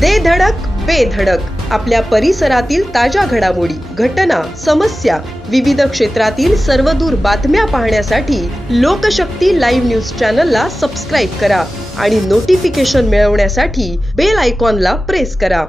दे धडक बेधडक आपल्या परिसरातील ताज्या घडामोडी, घटना, समस्या, विविध क्षेत्रातील सर्वदूर बातम्या पाहण्यासाठी लोकशक्ती लाईव्ह न्यूज चॅनलला सबस्क्राईब करा आणि नोटिफिकेशन मिळवण्यासाठी बेल आयकॉनला प्रेस करा।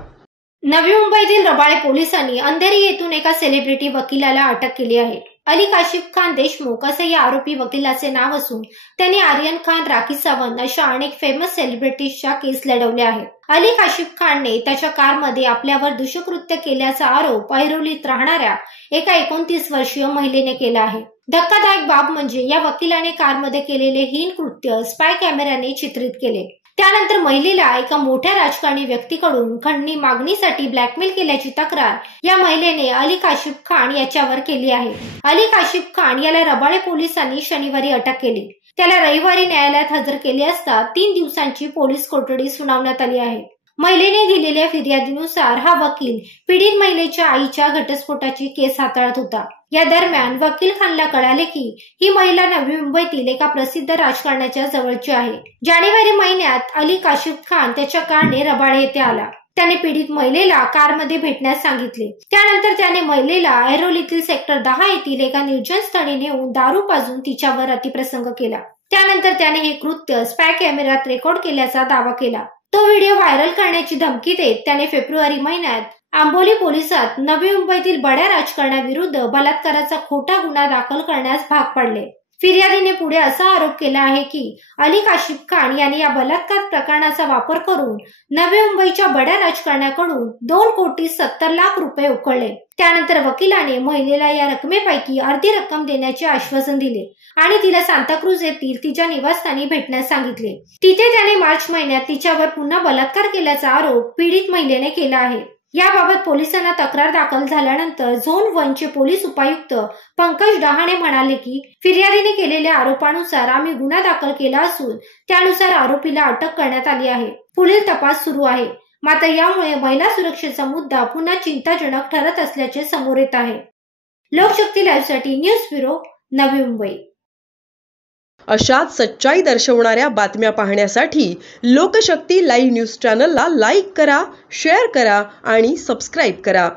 नवी मुंबईतील रबाळे पोलिसांनी अंधेरी येथून एका सेलिब्रिटी वकिलाला अटक केली आहे। अली काशिफ खान देशमुख असे या आरोपी वकिलाचे नाव असून त्यांनी आर्यन खान, राखी सावंत अशा अनेक फेमस सेलिब्रिटीजच्या केस लढवल्या आहेत। अली काशिफ खानने त्याच्या कारमध्ये आपल्यावर दुष्कृत्य केल्याचा आरोप ऐरोलीत राहणाऱ्या एका 29 वर्षीय महिलेने केला आहे। धक्कादायक बाब म्हणजे या वकिलाने कारमध्ये केलेले हीन कृत्य स्पाय कॅमेऱ्याने चित्रित केले। त्यानंतर महिलेला एका मोठ्या राजकारणी व्यक्तीकडून खंडणी मागणीसाठी ब्लॅकमेल केल्याची तक्रार या महिलेने अली काशिफ खान याच्यावर केली आहे। अली काशिफ खान याला रबाळे पोलिसांनी शनिवारी अटक केली। त्याला रविवारी न्यायालयात हजर केले असता 3 दिवसांची पोलीस कोठडी सुनावण्यात आली आहे। महिलेने दिलेल्या फिर्यादीनुसार हा वकील पीडित महिलेच्या आईच्या घटस्फोटाची केस हाताळत होता। या दरम्यान वकील खानला कळाले की ही महिला नवी मुंबईतील एका प्रसिद्ध राजकारण्याच्या जवळची आहे। जानेवारी महिन्यात अली काशिफ खान त्याच्या कारने रबाळे येथे आला। त्याने पीडित महिलेला कारमध्ये भेटण्यास सांगितले। त्यानंतर त्याने महिलेला ऐरोलीतील सेक्टर 10 येथील एका निर्जन स्थळी नेऊन दारू पाजून तिच्यावर अतिप्रसंग केला। त्यानंतर त्याने हे कृत्य स्पाय कॅमेऱ्यात रेकॉर्ड केल्याचा दावा केला। तो व्हिडिओ व्हायरल करण्याची धमकी देत त्याने फेब्रुवारी महिन्यात आंबोली पोलिसात नवी मुंबईतील बड्या राजकारणाविरुद्ध बलात्काराचा खोटा गुन्हा दाखल करण्यास भाग पाडले। फिर्यादीने पुढे असा आरोप केला आहे की अली काशिफ खान यांनी या बलात्कार प्रकरणाचा वापर करून नवी मुंबईच्या बड्या राजकारण्याकडून 2,70,00,000 रुपये उकळले। त्यानंतर वकिलाने महिलेला या रकमेपैकी अर्धी रक्कम देण्याचे आश्वासन दिले आणि तिला सांताक्रूज येथील तिच्या निवासस्थानी भेटण्यास सांगितले। तिथे त्याने मार्च महिन्यात तिच्यावर पुन्हा बलात्कार केल्याचा आरोप पीडित महिलेने केला आहे। याबाबत पोलिसांना तक्रार दाखल झाल्यानंतर झोन 1 चे पोलीस उपायुक्त पंकज डहाणे म्हणाले की फिर्यादीने केलेल्या आरोपानुसार आम्ही गुन्हा दाखल केला असून त्यानुसार आरोपीला अटक करण्यात आली आहे। पुढील तपास सुरू आहे। मात्र यामुळे महिला सुरक्षेचा मुद्दा पुन्हा चिंताजनक ठरत असल्याचे समोर येत आहे। लोकशक्ती लाईव्हसाठी न्यूज ब्युरो, नवी मुंबई। अशाच सच्चाई दर्शवणाऱ्या बातम्या पाहण्यासाठी लोकशक्ती लाईव्ह न्यूज चॅनलला लाईक करा, शेअर करा आणि सबस्क्राईब करा।